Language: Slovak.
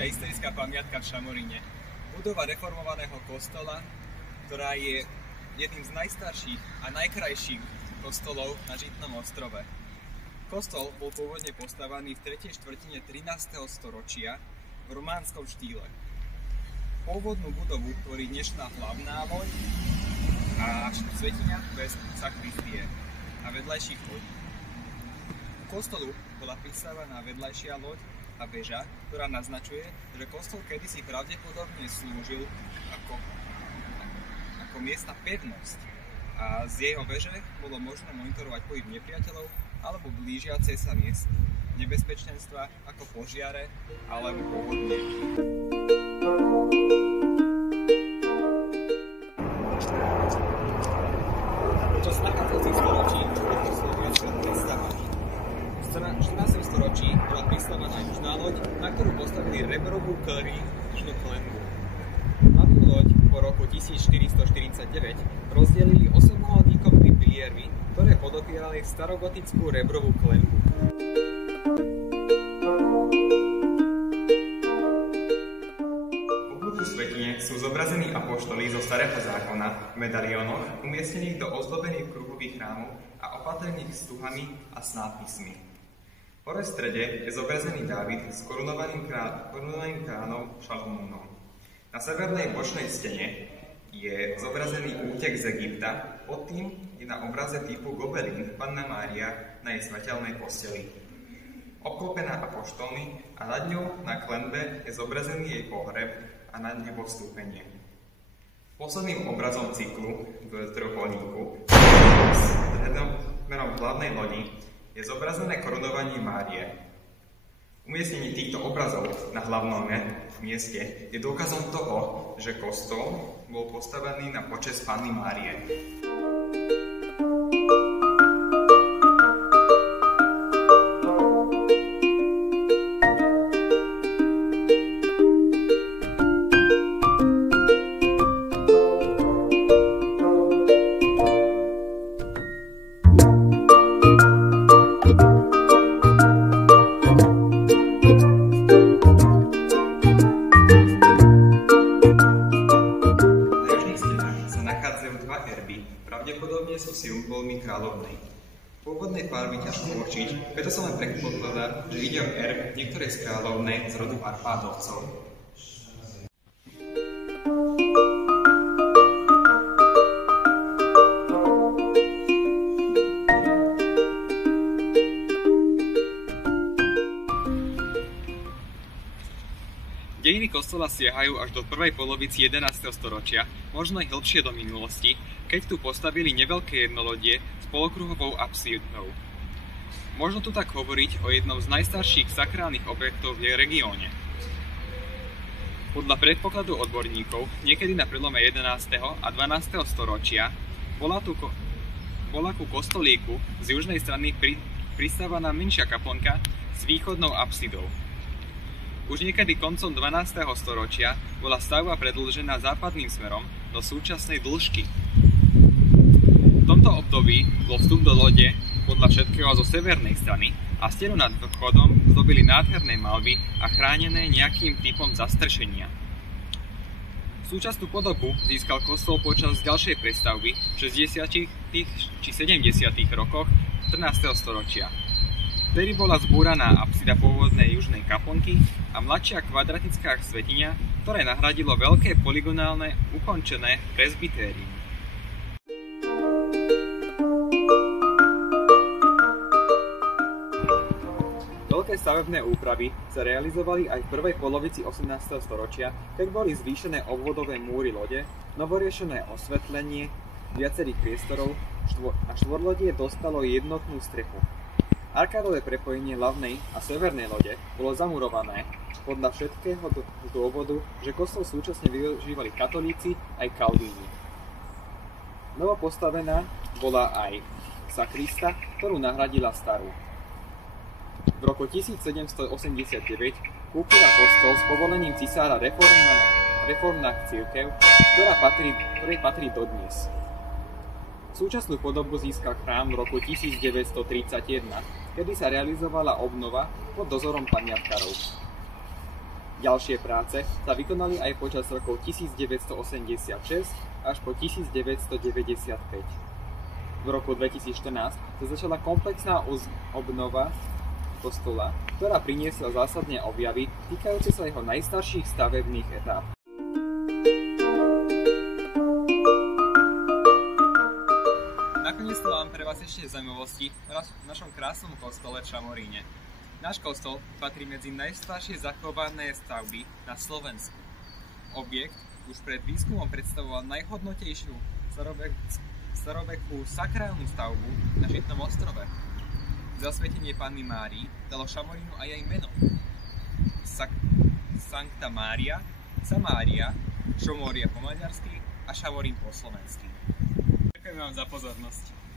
najstaršia historická pamiatka v Šamoríne. Budova reformovaného kostola, ktorá je jedným z najstarších a najkrajších kostolov na Žitnom ostrove. Kostol bol pôvodne postavaný v 3. štvrtine 13. storočia v románskom štýle. Pôvodnú budovu tvorí dnešná hlavná loď a svetiňa bez sakristie a vedľajších lodí. K kostolu bola pristavaná vedľajšia loď a väža, ktorá naznačuje, že kostol kedysi pravdepodobne slúžil ako miestna pevnosť a z jeho veže bolo možné monitorovať pohyb nepriateľov alebo blížiace sa miest nebezpečenstva ako požiare alebo povodnie. Počas nachádzajúcich storočí bol kostol viackrát pristávaný. V 14. storočí bola pristávaná južná loď, na ktorú postavili rebrovú krížnu klenbu. Hlavnú loď po roku 1449 rozdelili 8-holníkovými piliermi, ktoré podopierali starogotickú rebrovú klenbu. U boku svätyne sú zobrazení apoštoli zo Starého zákona v medaliónoch umiestnených do ozdobených kruhových rámov a opatrených stuhami a s nápismi. Hore v strede je zobrazený Dávid s korunovaným kráľom Šalomúnom. Na severnej bočnej stene je zobrazený útek z Egypta, pod tým je na obraze typu gobelín Panna Mária na jej smrteľnej posteli. Obklopená apoštolmi a nad ňou na klenbe je zobrazený jej pohreb a nad nebo vstúpenie. Posledným obrazom cyklu v trojuholníku smerom hlavnej lodi je zobrazené korunovanie Márie. Umiestnenie týchto obrazov na hlavnom mieste je dôkazom toho, že kostol bol postavený na počesť Panny Márie. Pravdepodobne sú symbolmi kráľovnej. Pôvodnej farby ťažko určiť, preto sa len predpokladá, že ide o erb niektorej z kráľovnej z rodu Arpádovcov. Dejiny kostola siahajú až do prvej polovici 11. storočia, možno aj hĺbšie do minulosti, keď tu postavili neveľké jednolodie s polokruhovou apsídou. Možno tu tak hovoriť o jednom z najstarších sakrálnych objektov v regióne. Podľa predpokladu odborníkov, niekedy na prelome 11. a 12. storočia bola ku kostolíku z južnej strany pristávaná menšia kaplnka s východnou apsidou. Už niekedy koncom 12. storočia bola stavba predĺžená západným smerom do súčasnej dĺžky. V tomto období bol vstup do lode podľa všetkého zo severnej strany a stenu nad vchodom zdobili nádherné malby a chránené nejakým typom zastrešenia. Súčasnú podobu získal kostol počas ďalšej prestavby v 60. či 70. rokoch 14. storočia. Vtedy bola zbúraná apsida pôvodnej južnej kaplnky a mladšia kvadratická svetiňa, ktoré nahradilo veľké polygonálne ukončené presbytérium. Veľké stavebné úpravy sa realizovali aj v prvej polovici 18. storočia, keď boli zvýšené obvodové múry lode, novoriešené osvetlenie viacerých priestorov a štvorlodie dostalo jednotnú strechu. Arkádové prepojenie hlavnej a severnej lode bolo zamurované podľa všetkého dôvodu, že kostol súčasne využívali katolíci aj kalvíni. Novo postavená bola aj sakrista, ktorú nahradila starú. V roku 1789 kúpila kostol s povolením cisára reformná cirkev, ktorej patrí dodnes. Súčasnú podobu získal chrám v roku 1931, kedy sa realizovala obnova pod dozorom pamiatkárov. Ďalšie práce sa vykonali aj počas rokov 1986 až po 1995. V roku 2014 sa začala komplexná obnova kostola, ktorá priniesla zásadné objavy týkajúce sa jeho najstarších stavebných etáp. Nakoniec to mám pre vás ešte zaujímavosti v našom krásnom kostole v Šamoríne. Náš kostol patrí medzi najstaršie zachované stavby na Slovensku. Objekt už pred výskumom predstavoval najhodnotejšiu starovekú sakrálnu stavbu na Žitnom ostrove. Zasvetenie Panny Márii dalo Šamorínu aj jej meno. Sancta Mária, Samária, Šomória po maďarsky a Šamorín po slovensky. Ďakujem vám za pozornosť.